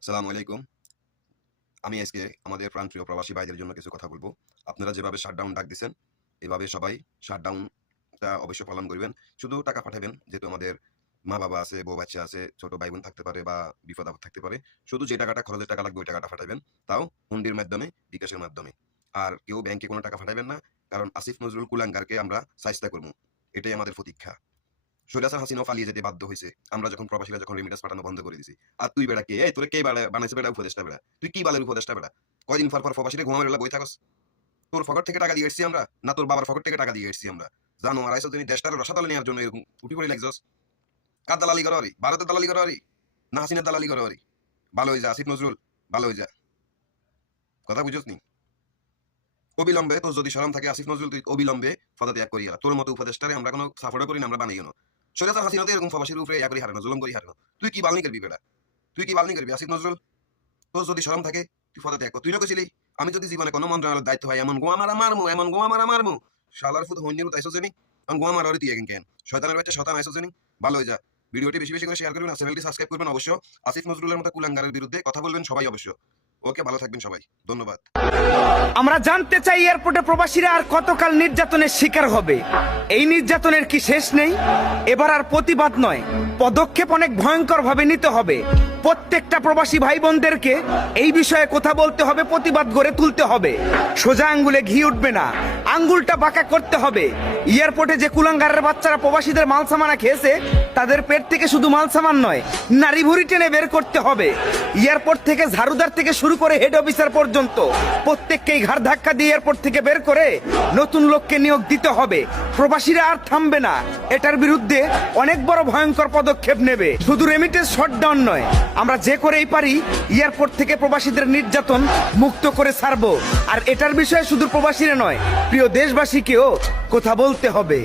সালামু আলাইকুম। আমি আজকে আমাদের প্রাণপ্রিয় প্রবাসী ভাইদের জন্য কিছু কথা বলবো। আপনারা যেভাবে শাটডাউন ডাক দিছেন, এভাবে সবাই শাটডাউনটা অবশ্যই পালন করবেন। শুধু টাকা পাঠাবেন, যেহেতু আমাদের মা-বাবা আছে, বউ-বাচ্চা আছে, ছোট ভাই-বোন থাকতে পারে বা বিপদ-আপদ থাকতে পারে। শুধু যে টাকাটা খরচের টাকা লাগবে ওই টাকাটা পাঠাবেন। তাও হুন্ডির মাধ্যমে, বিকাশের মাধ্যমে। আর কেউ ব্যাংকে কোনো টাকা পাঠাবেন না। কারণ আসিফ নজরুল কুলাঙ্গারকে আমরা শায়েস্তা করবো। এটাই আমাদের প্রতীক্ষা। স্বৈরাচার হাসিনাও পালিয়ে যেতে বাধ্য হইছে। আমরা যখন প্রবাসীরা যখন রেমিটেন্স পাঠানো বন্ধ করে দিছি। আর তুই বেটা কে? এই তোরে কে বানাইছে বেটা উপদেষ্টা বেটা? তুই কি বালের উপদেষ্টা বেটা? কয়দিন পর প্রবাসীরে ঘুমানোর বেলা বই থাকস? তোর পকেট থেকে টাকা দিয়ে এসছি আমরা? না তোর বাবার পকেট থেকে টাকা দিয়ে এসছি আমরা? জানো আর আইসো তুমি দেশটারে রসাতলে নেওয়ার জন্য এরকম উঠি পড়ে লাগছস? কার দালালি করো আরি? ভারতের দালালি করো আরি? না হাসিনার দালালি করো আরি? ভালো হয়ে যা আসিফ নজরুল, ভালো হয়ে যা। কথা বুঝছস নি? অবিলম্বে তোর যদি শরম থাকে আসিফ নজরুল তুই অবিলম্বে পদত্যাগ করিয়া তোর মতো উপদেষ্টারে আমরা কোনো সাপোর্টও করি না, আমরা বানাইও না। স্বৈরাচার হাসিনা তো এরকম প্রবাসীর উপরে ইয়া করি হারানো, জুলুম করি হারানো। তুই কি বালনি করবি বেটা? তুই কি বালনি করবি আসিফ নজরুল? তোর যদি শরম থাকে তুই পদত্যাগ কর। তুই না কইছিলি আমি যদি জীবনে কোনো মন্ত্রণালয়ের দায়িত্ব পাই এমন গোয়া মারা মারমু, এমন গোয়া মারা মারমু। শালার ফুট হইনির তাইছো জানি আমি গোয়া মারা তুই এখন কেন শয়তানের বাচ্চা শয়তান আইছো জানি। ভালো হয়ে যা। ভিডিওটি বেশি বেশি করে শেয়ার করবেন আর চ্যানেলটি সাবস্ক্রাইব করবেন অবশ্য। আসিফ নজরুলের মতো কুলাঙ্গারের বিরুদ্ধে কথা বলবেন সবাই অবশ্য। ওকে, ভালো থাকবেন সবাই, ধন্যবাদ। আমরা জানতে চাই এয়ারপোর্টে প্রবাসীরা আর কতকাল নির্যাতনের শিকার হবে। এই নির্যাতনের কি শেষ নেই? এবার আর প্রতিবাদ নয়, পদক্ষেপ অনেক ভয়ঙ্কর ভাবে নিতে হবে। প্রত্যেকটা প্রবাসী ভাই বোনদেরকে এই বিষয়ে কথা বলতে হবে, প্রতিবাদ গড়ে তুলতে হবে। সোজা আঙ্গুলে ঘি উঠবে না, আঙ্গুলটা বাঁকা করতে হবে। এয়ারপোর্টে যে কুলাঙ্গারের বাচ্চারা প্রবাসীদের মালসামানা খেয়েছে, তাদের পেট থেকে শুধু মালসামান নয়, নারী ভুঁড়ি টেনে বের করতে হবে। এয়ারপোর্ট থেকে ঝাড়ুদার থেকে শুরু করে হেড অফিসার পর্যন্ত প্রত্যেককেই ঘাড় ধাক্কা দিয়ে এয়ারপোর্ট থেকে বের করে নতুন লোককে নিয়োগ দিতে হবে। প্রবাসীরা আর থামবে না, এটার বিরুদ্ধে অনেক বড় ভয়ঙ্কর পদক্ষেপ নেবে। শুধু রেমিটেন্স শটডাউন নয়, আমরা যে করেই পারি এয়ারপোর্ট থেকে প্রবাসীদের নির্যাতন মুক্ত করে ছাড়বো। আর এটার বিষয়ে শুধু প্রবাসীরা নয়, প্রিয় দেশবাসীকেও কথা বলতে হবে।